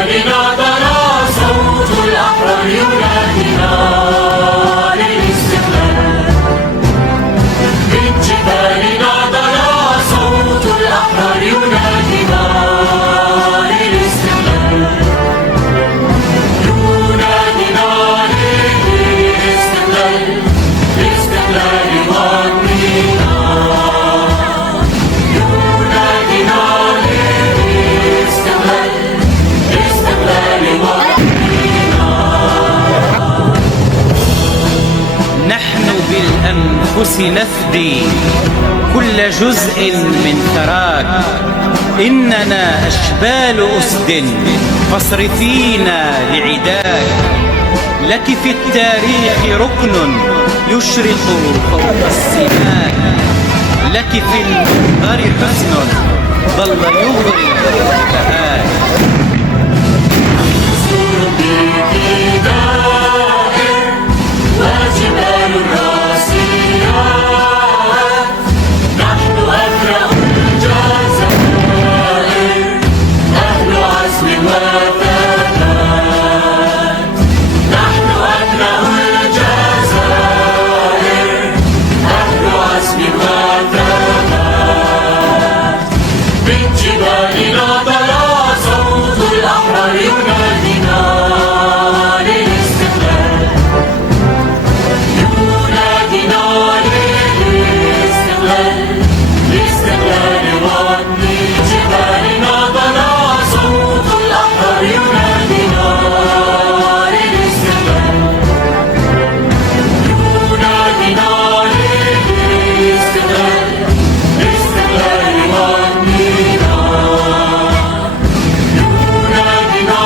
جبالنا طلع صوت الأحرار ينادينا للاستقلال. من جبالنا طلع صوت الأحرار ينادينا للاستقلال. ينادينا للاستقلال، لاستقلال وطننا. ينادينا للاستقلال، لاستقلال وطننا. نحن بالأنفس نفدي كل جزء من ثراك. إننا أشبال أسد فاصرفينا لعداك. لك في التاريخ ركن يشرق فوق السماك. لك في المنظر حسن ظل يغري بهاك. وجبال الراسيات نحن أبرأ الجزائر، أهل عزم وثبات. نحن أبرأ الجزائر، أهل عزم وثبات. من جبالنا طلع صوت الأحرار ينادينا للاستقلال. ينادينا للاستقلال، لاستقلال وطني. جبالنا طلع صوت الأحرار ينادينا للاستقلال. ينادينا للاستقلال، لاستقلال وطننا. ينادينا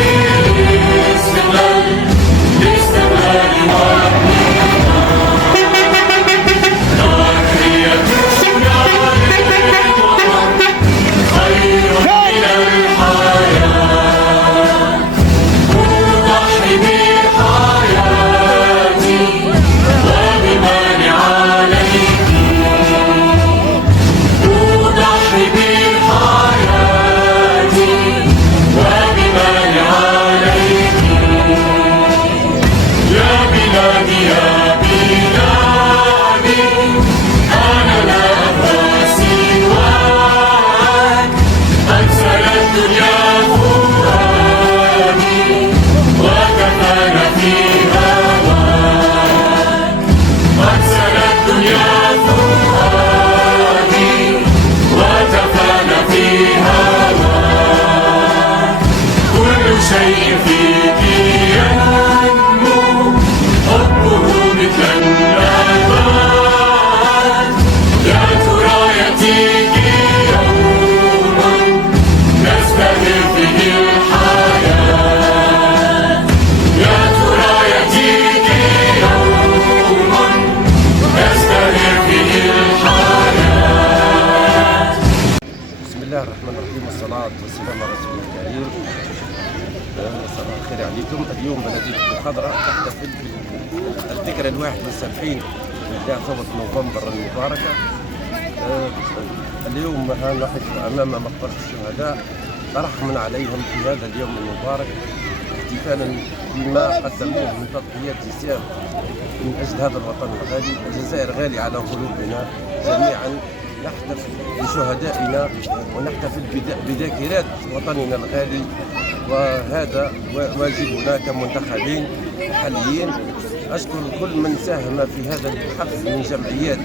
للاستقلال، لاستقلال وطننا. خير من الحياة، أضحي بحياتي وبمن عليك. أضحي بحياتي وبمن عليك. يا بلادي يا بلادي، أنا لا أبغى سواك. أنزل الدنيا فؤادي وكفانا في هواك. أنزل الدنيا فؤادي وكفانا في هواك. كل شيء فيك ينمو، حبه مثل النبات. يا ترى يأتيك يوم نزدهر فيه الحياة. يا ترى يأتيك يوم نزدهر فيه الحياة. بسم الله الرحمن الرحيم، والصلاة والسلام على رسول الله الكريم. صباح الخير عليكم. اليوم بلدية الخضراء تحتفل بالذكرى 71 من ثورة نوفمبر المباركة. اليوم نقف أمام مقبرة الشهداء رحما عليهم في هذا اليوم المبارك، احتفالا بما قدموه من تضحيات جسام من أجل هذا الوطن الغالي. الجزائر غالي على قلوبنا جميعا. نحتفل بشهدائنا ونحتفل بذاكرات وطننا الغالي، وهذا واجبنا كمنتخبين محليين. أشكر كل من ساهم في هذا الحفل من جمعيات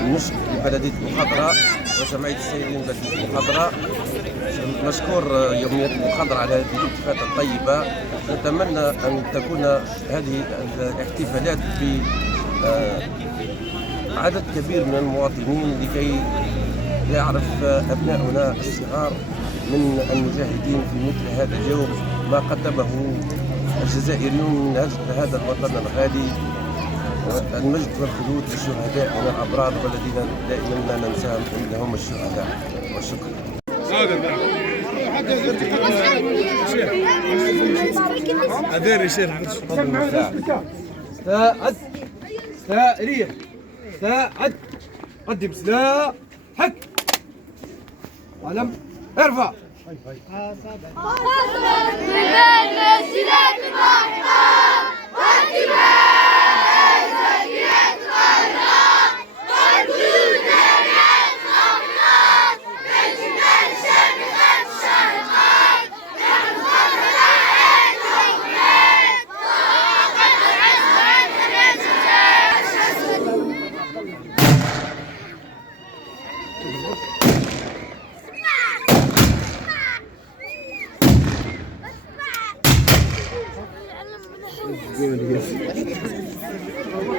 النشط لبلدية الخضراء وجمعية السيدين بلدية الخضراء. مشكور يوميات الخضراء على هذه الالتفاتة الطيبة. نتمنى أن تكون هذه الاحتفالات بعدد كبير من المواطنين لكي يعرف أبناؤنا الصغار من المجاهدين في مثل هذا اليوم ما قدمه الجزائريون من أجل هذا الوطن الغالي. المجد والخلود لشهدائنا الأبرار والذين دائما لا ننساهم إنهم الشهداء. والشكر. سائرية ساعد قدم سلاحك. علم ارفع. قول.